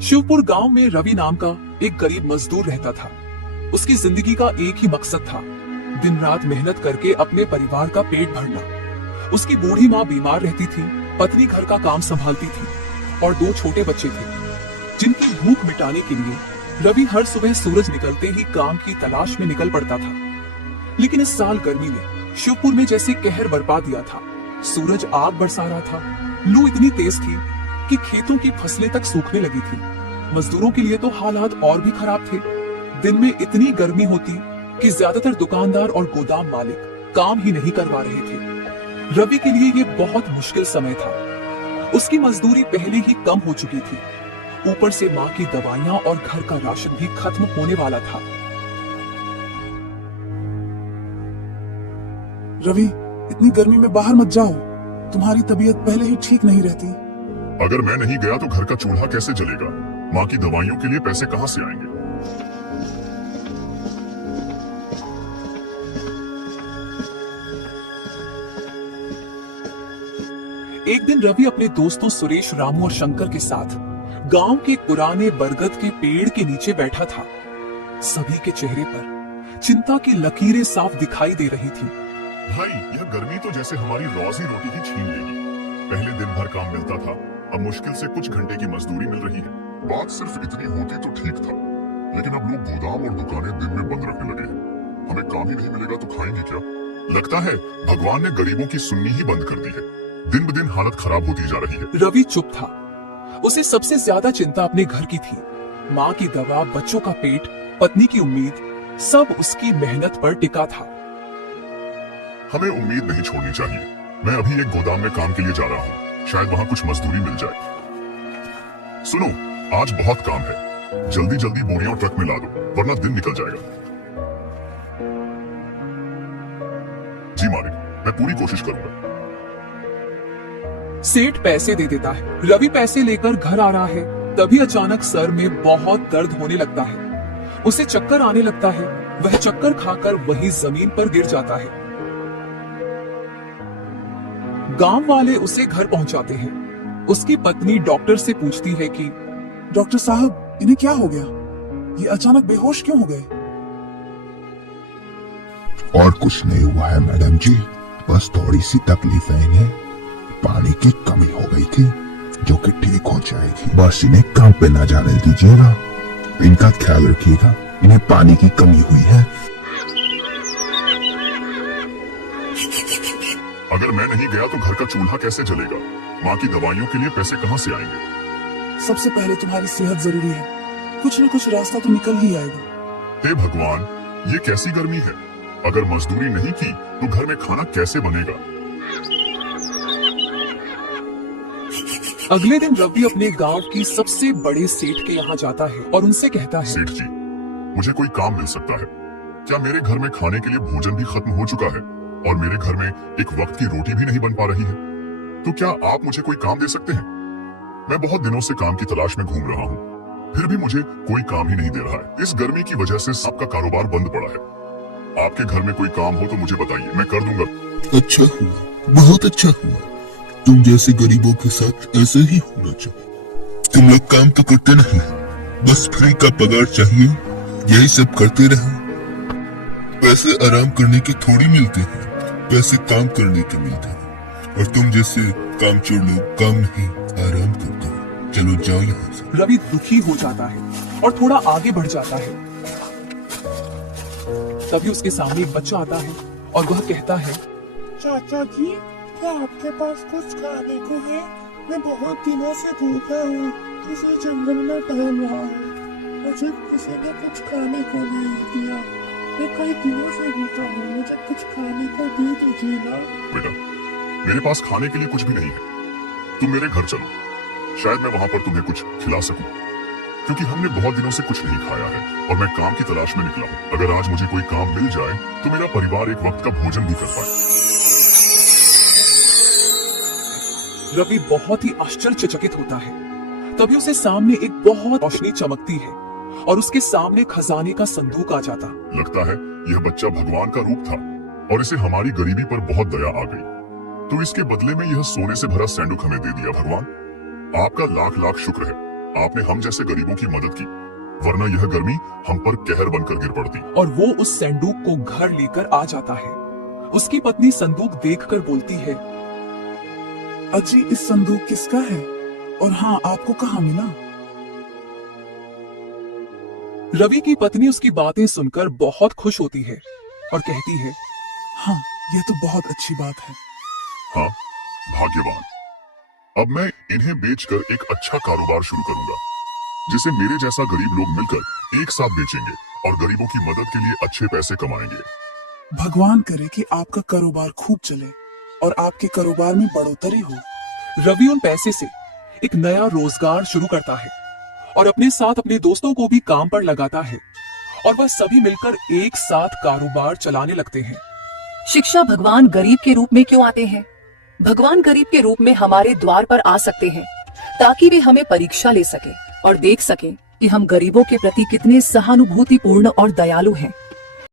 शिवपुर गांव में रवि नाम का एक गरीब मजदूर रहता था। उसकी जिंदगी का एक ही मकसद था, दिन रात मेहनत करके अपने परिवार का पेट भरना। उसकी बूढ़ी माँ बीमार रहती थी, पत्नी घर का काम संभालती थी और 2 छोटे बच्चे थे, जिनकी भूख मिटाने के लिए रवि हर सुबह सूरज निकलते ही काम की तलाश में निकल पड़ता था। लेकिन इस साल गर्मी ने शिवपुर में जैसे कहर बरपा दिया था। सूरज आग बरसा रहा था, लू इतनी तेज थी कि खेतों की फसलें तक सूखने लगी थी। मजदूरों के लिए तो हालात और भी खराब थे। दिन में इतनी गर्मी होती कि ज्यादातर दुकानदार और गोदाम मालिक काम ही नहीं करवा रहे थे। रवि के लिए ये बहुत मुश्किल समय था। उसकी मजदूरी पहले ही कम हो चुकी थी, ऊपर से माँ की दवाइयां और घर का राशन भी खत्म होने वाला था। रवि, इतनी गर्मी में बाहर मत जाओ, तुम्हारी तबीयत पहले ही ठीक नहीं रहती। अगर मैं नहीं गया तो घर का चूल्हा कैसे जलेगा? माँ की दवाइयों के लिए पैसे कहाँ से आएंगे? एक दिन रवि अपने दोस्तों सुरेश, रामू और शंकर के साथ गांव के पुराने बरगद के पेड़ के नीचे बैठा था। सभी के चेहरे पर चिंता की लकीरें साफ दिखाई दे रही थी। भाई, यह गर्मी तो जैसे हमारी रोजी रोटी ही छीन लेगी। पहले दिन भर काम मिलता था, अब मुश्किल से कुछ घंटे की मजदूरी मिल रही है। बात सिर्फ इतनी होती तो ठीक था, लेकिन अब लोग गोदाम और दुकानें दिन में बंद रखने लगे हैं। हमें काम ही नहीं मिलेगा तो खाएंगे क्या? लगता है भगवान ने गरीबों की सुननी ही बंद कर दी है। दिन ब दिन हालत खराब होती जा रही है। रवि चुप था। उसे सबसे ज्यादा चिंता अपने घर की थी। माँ की दवा, बच्चों का पेट, पत्नी की उम्मीद, सब उसकी मेहनत पर टिका था। हमें उम्मीद नहीं छोड़नी चाहिए। मैं अभी एक गोदाम में काम के लिए जा रहा हूँ, शायद वहाँ कुछ मजदूरी मिल जाए। सुनो, आज बहुत काम है, जल्दी जल्दी बोरियां ट्रक में ला दो, वरना दिन निकल जाएगा। जी मालिक, मैं पूरी कोशिश करूंगा। सेठ पैसे दे देता है। रवि पैसे लेकर घर आ रहा है, तभी अचानक सर में बहुत दर्द होने लगता है। उसे चक्कर आने लगता है। वह चक्कर खाकर वही जमीन पर गिर जाता है। गांव वाले उसे घर पहुंचाते हैं। उसकी पत्नी डॉक्टर से पूछती है कि डॉक्टर साहब, इन्हें क्या हो गया? ये अचानक बेहोश क्यों हो गए? और कुछ नहीं हुआ है मैडम जी, बस थोड़ी सी तकलीफ है। इन्हें पानी की कमी हो गई थी, जो कि ठीक हो जाएगी। बस इन्हें काम पे ना जाने दीजिएगा, इनका ख्याल रखिएगा। इन्हें पानी की कमी हुई है। अगर मैं नहीं गया तो घर का चूल्हा कैसे जलेगा? माँ की दवाइयों के लिए पैसे कहाँ से आएंगे? सबसे पहले तुम्हारी सेहत जरूरी है, कुछ न कुछ रास्ता तो निकल ही आएगा। हे भगवान, ये कैसी गर्मी है? अगर मजदूरी नहीं की तो घर में खाना कैसे बनेगा? अगले दिन रवि अपने गांव की सबसे बड़े सेठ के यहाँ जाता है और उनसे कहता है, सेठ जी, मुझे कोई काम मिल सकता है क्या? मेरे घर में खाने के लिए भोजन भी खत्म हो चुका है और मेरे घर में एक वक्त की रोटी भी नहीं बन पा रही है। तो क्या आप मुझे कोई काम दे सकते हैं? मैं बहुत दिनों से काम की तलाश में घूम रहा हूँ, फिर भी मुझे कोई काम ही नहीं दे रहा है। इस गर्मी की वजह से सबका कारोबार बंद पड़ा है। आपके घर में कोई काम हो तो मुझे बताइए, मैं कर दूंगा। अच्छा हुआ, बहुत अच्छा हुआ। तुम जैसे गरीबों के साथ ऐसे ही होना चाहिए। तुम लोग काम तो करते नहीं, बस फ्री का पगार चाहिए, यही सब करते रहो। पैसे आराम करने के थोड़ी मिलते हैं, पैसे काम करने के मिलते हैं। और तुम जैसे कामचोर लोग काम नहीं, आराम करते हो। चलो जाओ यहाँ से। रवि दुखी हो जाता है और थोड़ा आगे बढ़ जाता है। तभी उसके सामने एक बच्चा आता है और वह कहता है, चाचा जी, क्या आपके पास कुछ खाने को है? मैं बहुत दिनों से भूखा हूँ, किसी जंगल में टहल रहा हूँ। मुझे किसी ने कुछ खाने को नहीं दिया। मैं कई दिनों से भूखा हूँ, मुझे कुछ खाने को दे दीजिए ना। बेटा, मेरे पास खाने के लिए कुछ भी नहीं है। तुम मेरे घर चलो, शायद मैं वहाँ पर तुम्हें कुछ खिला सकूं, क्योंकि हमने बहुत दिनों से कुछ नहीं खाया है और मैं काम की तलाश में निकला हूँ। अगर आज मुझे कोई काम मिल जाए तो मेरा परिवार एक वक्त का भोजन भी कर पाए। रवि बहुत ही आश्चर्यचकित होता है। तभी उसे सामने एक बहुत रोशनी चमकती है और उसके सामने खजाने का संदूक आ जाता। लगता है यह बच्चा भगवान का रूप था और इसे हमारी गरीबी पर बहुत दया आ गई, तो इसके बदले में यह सोने से भरा सैंडुक हमें दे दिया। भगवान, आपका लाख लाख शुक्र है। आपने हम जैसे गरीबों की मदद की, वरना यह गर्मी हम पर कहर बनकर गिर पड़ती। और वो उस संदूक को घर लेकर आ जाता है। उसकी पत्नी संदूक देखकर बोलती है, अजी इस संदूक किसका है? और हाँ, आपको कहाँ मिला? रवि की पत्नी उसकी बातें सुनकर बहुत खुश होती है और कहती है, हाँ, यह तो बहुत अच्छी बात है। हाँ, भाग्यवान। अब मैं इन्हें बेचकर एक अच्छा कारोबार शुरू करूंगा, जिसे मेरे जैसा गरीब लोग मिलकर एक साथ बेचेंगे और गरीबों की मदद के लिए अच्छे पैसे कमाएंगे। भगवान करे कि आपका कारोबार खूब चले और आपके कारोबार में बढ़ोतरी हो। रवि उन पैसे से एक नया रोजगार शुरू करता है और अपने साथ अपने दोस्तों को भी काम पर लगाता है और वह सभी मिलकर एक साथ कारोबार चलाने लगते हैं। शिक्षा भगवान गरीब के रूप में क्यों आते हैं? भगवान गरीब के रूप में हमारे द्वार पर आ सकते हैं ताकि वे हमें परीक्षा ले सके और देख सके कि हम गरीबों के प्रति कितने सहानुभूतिपूर्ण और दयालु हैं।